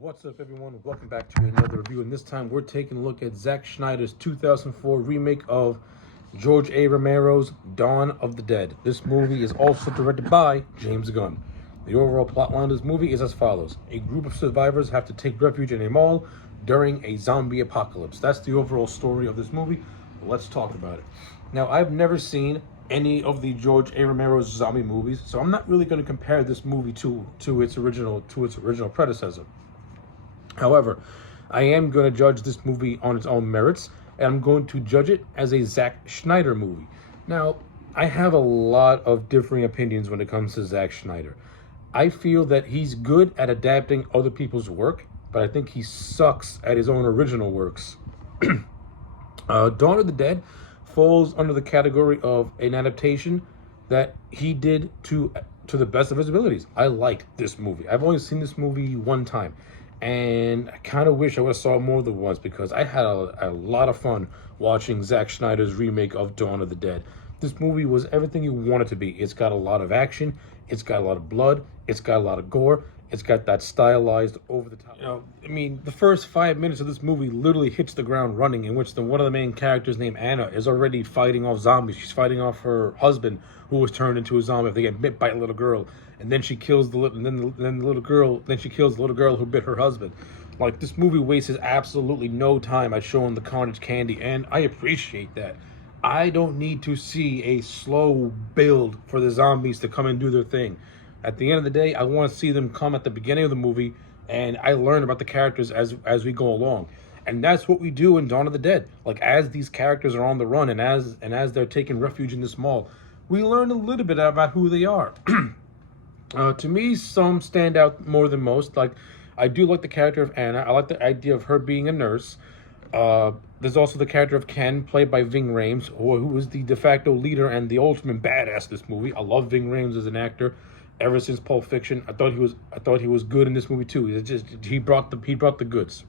What's up, everyone? Welcome back to another review, and this time we're taking a look at Zack Snyder's 2004 remake of George A. Romero's Dawn of the Dead. This movie is also directed by James Gunn. The overall plotline of this movie is as follows. A group of survivors have to take refuge in a mall during a zombie apocalypse. That's the overall story of this movie. Let's talk about it. Now, I've never seen any of the George A. Romero's zombie movies, so I'm not really going to compare this movie to its original predecessor. However, I am going to judge this movie on its own merits, and I'm going to judge it as a Zack Snyder movie. Now, I have a lot of differing opinions when it comes to Zack Snyder. I feel that he's good at adapting other people's work, but I think he sucks at his own original works. Dawn of the Dead falls under the category of an adaptation that he did to the best of his abilities. I liked this movie. I've only seen this movie one time, and I kind of wish I would have saw it more than once because I had a lot of fun watching Zack Snyder's remake of Dawn of the Dead. This movie was everything you want it to be. It's got a lot of action, it's got a lot of blood, it's got a lot of gore, it's got that stylized over the top. The first 5 minutes of this movie literally hits the ground running, in which one of the main characters named Anna is already fighting off zombies. She's fighting off her husband, who was turned into a zombie. They get bit by a little girl, and then she kills the little girl. Then she kills the little girl who bit her husband. Like, this movie wastes absolutely no time at showing the carnage candy, and I appreciate that. I don't need to see a slow build for the zombies to come and do their thing. At the end of the day, I want to see them come at the beginning of the movie, and I learn about the characters as we go along. And that's what we do in Dawn of the Dead. Like, as these characters are on the run, and as they're taking refuge in this mall, we learn a little bit about who they are. To me, some stand out more than most. Like, I do like the character of Anna. I like the idea of her being a nurse. There's also the character of Ken, played by Ving Rhames, who is the de facto leader and the ultimate badass of this movie. I love Ving Rhames as an actor. Ever since Pulp Fiction, I thought he was good in this movie too. He brought the goods.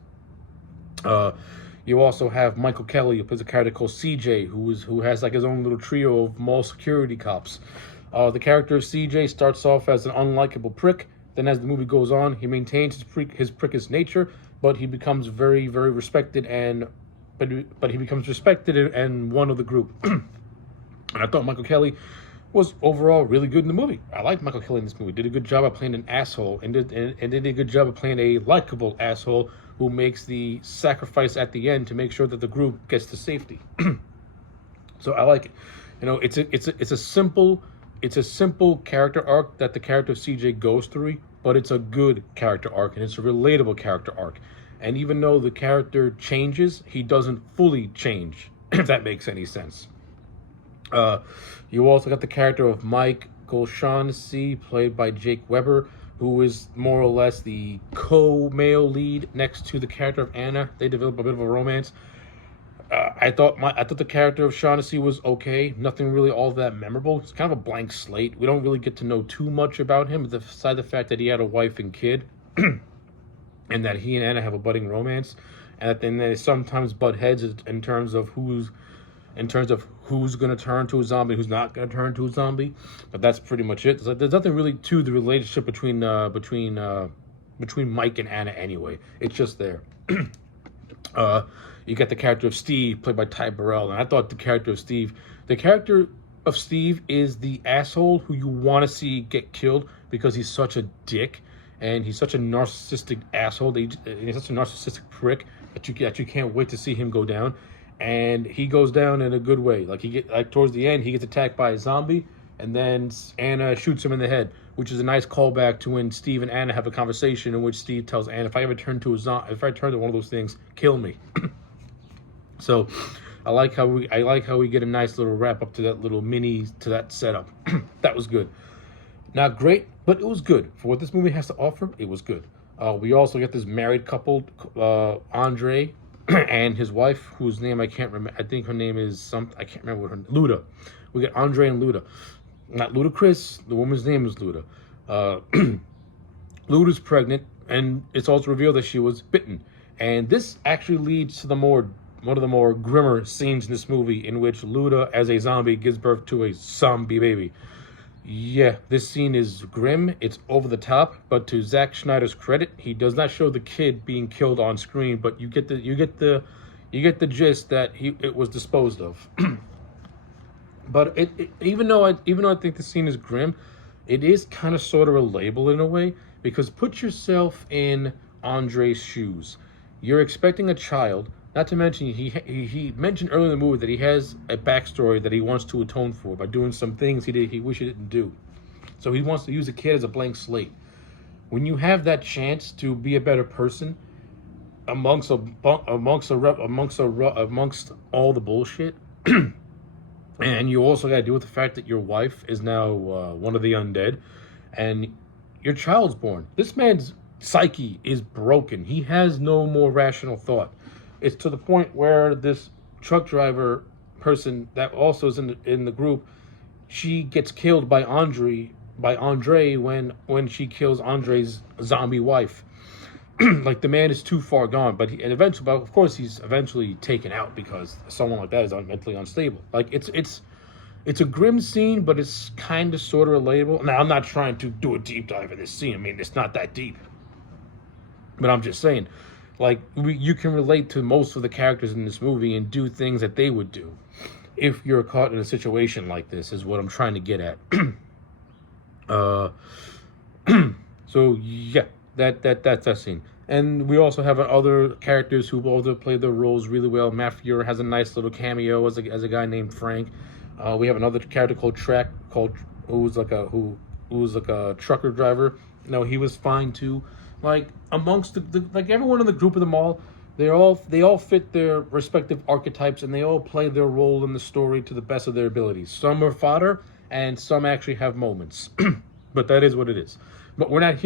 You also have Michael Kelly, who plays a character called CJ, who has like his own little trio of mall security cops. The character of CJ starts off as an unlikable prick. Then, as the movie goes on, he maintains his prickish nature, but he becomes very, very respected but he becomes respected and one of the group. And I thought Michael Kelly was overall really good in the movie. I liked Michael Kelly in this movie. Did a good job of playing an asshole, and did a good job of playing a likable asshole who makes the sacrifice at the end to make sure that the group gets to safety. So I like it. It's a simple character arc that the character of CJ goes through, but it's a good character arc, and it's a relatable character arc. And even though the character changes, he doesn't fully change, if that makes any sense. You also got the character of Mike O'Shaughnessy, played by Jake Weber, who is more or less the co-male lead next to the character of Anna. They develop a bit of a romance. I thought the character of Shaughnessy was okay. Nothing really all that memorable. It's kind of a blank slate. We don't really get to know too much about him, besides the fact that he had a wife and kid, and that he and Anna have a budding romance, and that then they sometimes butt heads in terms of who's going to turn to a zombie, who's not going to turn to a zombie. But that's pretty much it. There's nothing really to the relationship between Mike and Anna anyway. It's just there. You got the character of Steve, played by Ty Burrell, and I thought the character of Steve is the asshole who you want to see get killed because he's such a dick and he's such a narcissistic asshole. He's such a narcissistic prick that you can't wait to see him go down. And he goes down in a good way. Towards the end, he gets attacked by a zombie, and then Anna shoots him in the head, which is a nice callback to when Steve and Anna have a conversation in which Steve tells Anna, if I turn to one of those things, kill me. So I like how we get a nice little wrap up to that setup. That was good. Not great, but it was good. For what this movie has to offer, it was good. We also get this married couple, Andre and his wife, whose name I can't remember. I think her name is I can't remember what her name. Luda. We get Andre and Luda. Not Ludacris. The woman's name is Luda. Luda's pregnant, and it's also revealed that she was bitten. And this actually leads to one of the more grimmer scenes in this movie, in which Luda, as a zombie, gives birth to a zombie baby. Yeah, this scene is grim. It's over the top, but to Zack Snyder's credit, he does not show the kid being killed on screen. But you get the gist that it was disposed of. But even though I think the scene is grim, it is kind of sort of relatable in a way, because put yourself in Andre's shoes. You're expecting a child. Not to mention he mentioned earlier in the movie that he has a backstory that he wants to atone for by doing some things he wish he didn't do. So he wants to use a kid as a blank slate. When you have that chance to be a better person amongst all the bullshit, and you also got to deal with the fact that your wife is now one of the undead, and your child's born. This man's psyche is broken. He has no more rational thought. It's to the point where this truck driver person that also is in the group, she gets killed by Andre when she kills Andre's zombie wife. Like, the man is too far gone, but of course he's eventually taken out because someone like that is mentally unstable. Like, it's a grim scene, but it's kind of sort of relatable. Now, I'm not trying to do a deep dive in this scene. I mean, it's not that deep, but I'm just saying, like, you can relate to most of the characters in this movie and do things that they would do if you're caught in a situation like this, is what I'm trying to get at. So yeah, that's that scene. And we also have other characters who also play their roles really well. Matt Fuhrer has a nice little cameo as a guy named Frank. We have another character who's like a trucker driver. No, he was fine too. Like, amongst like everyone in the group of them all, they all fit their respective archetypes, and they all play their role in the story to the best of their abilities. Some are fodder, and some actually have moments. But that is what it is. But we're not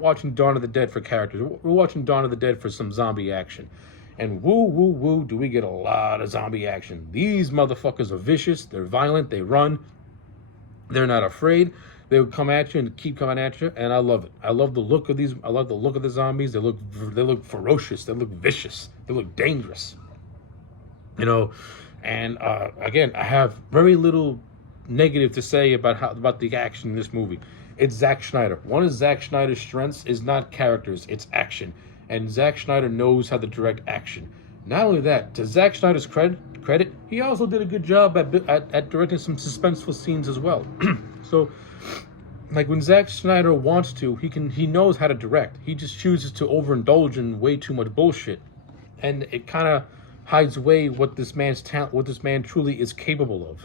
watching Dawn of the Dead for characters. We're watching Dawn of the Dead for some zombie action. And woo, woo, woo, do we get a lot of zombie action. These motherfuckers are vicious, they're violent, they run, they're not afraid. They would come at you and keep coming at you, and I love it. I love the look of these. I love the look of the zombies. They look ferocious. They look vicious. They look dangerous. You know, and again, I have very little negative to say about the action in this movie. It's Zack Snyder. One of Zack Snyder's strengths is not characters, it's action. And Zack Snyder knows how to direct action. Not only that, to Zack Snyder's credit, he also did a good job at directing some suspenseful scenes as well. So, like, when Zack Snyder wants to, he knows how to direct. He just chooses to overindulge in way too much bullshit, and it kind of hides away what this man's talent, what this man truly is capable of.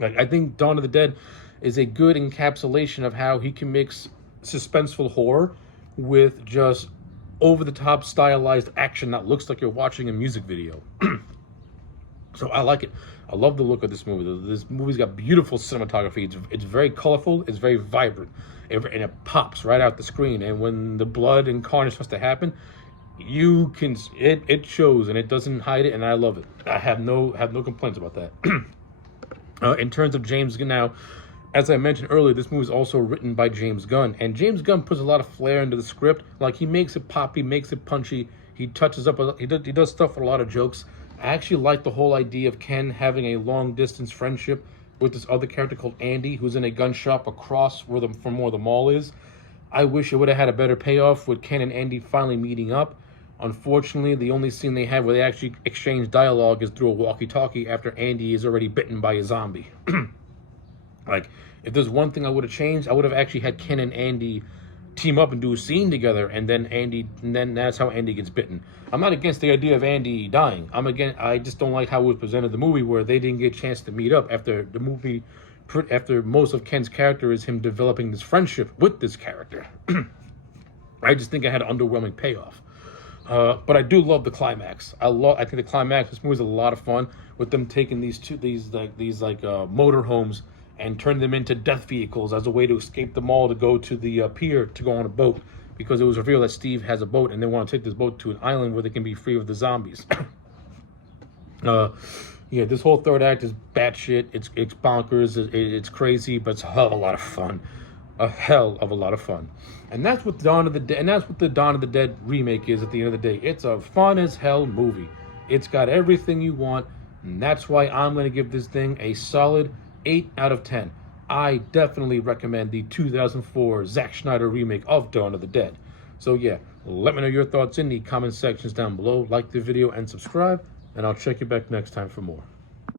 Like, I think Dawn of the Dead is a good encapsulation of how he can mix suspenseful horror with just over-the-top stylized action that looks like you're watching a music video. So I like it. I love the look of this movie. This movie's got beautiful cinematography. It's very colorful. It's very vibrant. And it pops right out the screen. And when the blood and carnage has to happen, it shows, and it doesn't hide it, and I love it. I have no complaints about that. In terms of James Gunn now, as I mentioned earlier, this movie is also written by James Gunn, and James Gunn puts a lot of flair into the script. Like, he makes it poppy, makes it punchy. He touches up. He does stuff with a lot of jokes. I actually like the whole idea of Ken having a long-distance friendship with this other character called Andy, who's in a gun shop across from where the mall is. I wish it would have had a better payoff with Ken and Andy finally meeting up. Unfortunately, the only scene they have where they actually exchange dialogue is through a walkie-talkie after Andy is already bitten by a zombie. Like, if there's one thing I would have changed, I would have actually had Ken and Andy team up and do a scene together, and then that's how Andy gets bitten. I'm not against the idea of Andy dying. I just don't like how it was presented in the movie, where they didn't get a chance to meet up after most of Ken's character is him developing this friendship with this character. I just think it had an underwhelming payoff. But I do love the climax. I think the climax of this movie is a lot of fun, with them taking these motorhomes and turning them into death vehicles as a way to escape the mall to go to the pier to go on a boat, because it was revealed that Steve has a boat and they want to take this boat to an island where they can be free of the zombies. Yeah, this whole third act is batshit. It's bonkers. It's crazy, but it's a hell of a lot of fun. A hell of a lot of fun. And that's what the Dawn of the Dead remake is at the end of the day. It's a fun as hell movie. It's got everything you want, and that's why I'm going to give this thing a solid 8 out of 10. I definitely recommend the 2004 Zack Snyder remake of Dawn of the Dead. So yeah, let me know your thoughts in the comment sections down below. Like the video and subscribe, and I'll check you back next time for more.